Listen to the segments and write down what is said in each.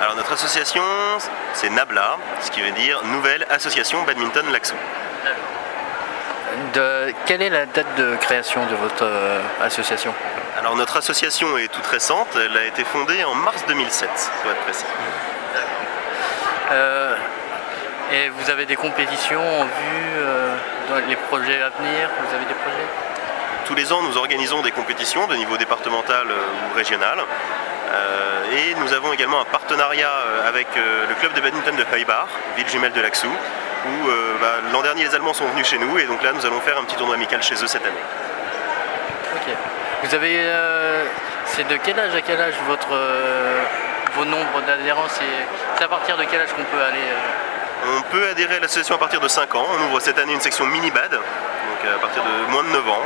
Alors notre association, c'est NABLA, ce qui veut dire Nouvelle Association Badminton Laxou. Quelle est la date de création de votre association? Alors notre association est toute récente, elle a été fondée en mars 2007, pour être précis. Et vous avez des compétitions en vue dans les projets à venir? Vous avez des projets? Tous les ans, nous organisons des compétitions de niveau départemental ou régional. Et nous avons également un partenariat avec le club de badminton de Heubar, ville jumelle de Laxou, où l'an dernier les Allemands sont venus chez nous et donc là nous allons faire un petit tournoi amical chez eux cette année. Ok. Vous avez... c'est de quel âge à quel âge vos nombres d'adhérents? C'est à partir de quel âge qu'on peut aller On peut adhérer à l'association à partir de 5 ans. On ouvre cette année une section mini-bad, donc à partir de moins de 9 ans.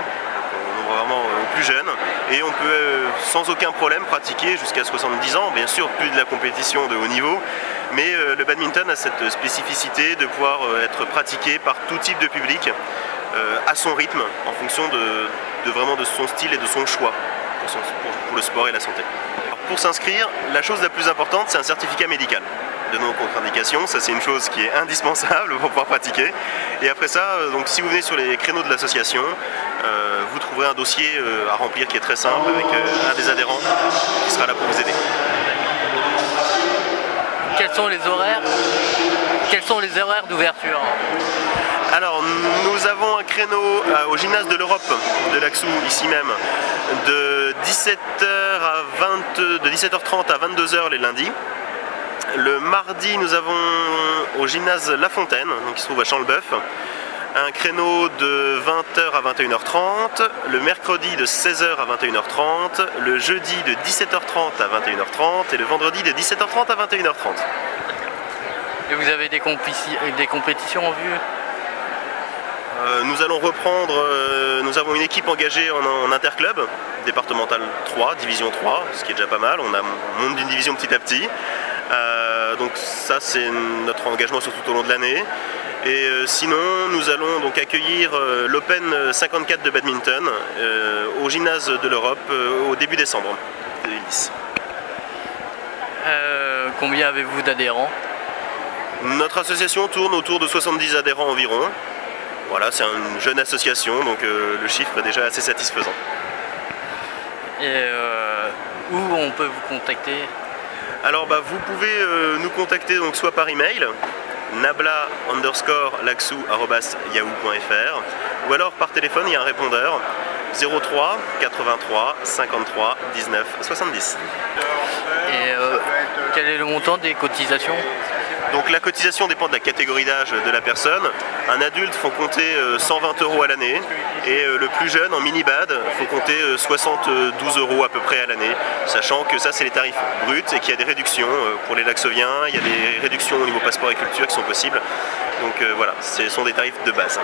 On ouvre vraiment aux plus jeunes et on peut sans aucun problème pratiquer jusqu'à 70 ans. Bien sûr, plus de la compétition de haut niveau, mais le badminton a cette spécificité de pouvoir être pratiqué par tout type de public à son rythme, en fonction vraiment de son style et de son choix pour le sport et la santé. Alors, pour s'inscrire, la chose la plus importante, c'est un certificat médical de non-contre-indication. Ça, c'est une chose qui est indispensable pour pouvoir pratiquer. Et après ça, donc, si vous venez sur les créneaux de l'association, vous trouverez un dossier à remplir qui est très simple avec un des adhérents qui sera là pour vous aider. Quels sont les horaires? Quels sont les horaires d'ouverture? Alors, nous avons un créneau au gymnase de l'Europe de Laxou, ici même, de 17h30 à 22h les lundis. Le mardi, nous avons au gymnase La Fontaine, donc qui se trouve à Champ-le-Bœuf, un créneau de 20h à 21h30, le mercredi de 16h à 21h30, le jeudi de 17h30 à 21h30 et le vendredi de 17h30 à 21h30. Et vous avez des compétitions en vue? Nous allons reprendre, nous avons une équipe engagée en interclub, départemental 3, division 3, ce qui est déjà pas mal, on monte d'une division petit à petit. Donc ça c'est notre engagement sur tout au long de l'année. Et sinon nous allons donc accueillir l'Open 54 de badminton au gymnase de l'Europe au début décembre 2010. Combien avez-vous d'adhérents? Notre association tourne autour de 70 adhérents environ. Voilà, c'est une jeune association, donc le chiffre est déjà assez satisfaisant. Et où on peut vous contacter? Alors vous pouvez nous contacter donc soit par email, nabla_laxou@yahoo.fr, ou alors par téléphone, il y a un répondeur 03 83 53 19 70. Et quel est le montant des cotisations? Donc la cotisation dépend de la catégorie d'âge de la personne. Un adulte faut compter 120 € à l'année et le plus jeune en mini-bad faut compter 72 € à peu près à l'année, sachant que ça c'est les tarifs bruts et qu'il y a des réductions pour les Laxoviens, il y a des réductions au niveau passeport et culture qui sont possibles. Donc voilà, ce sont des tarifs de base.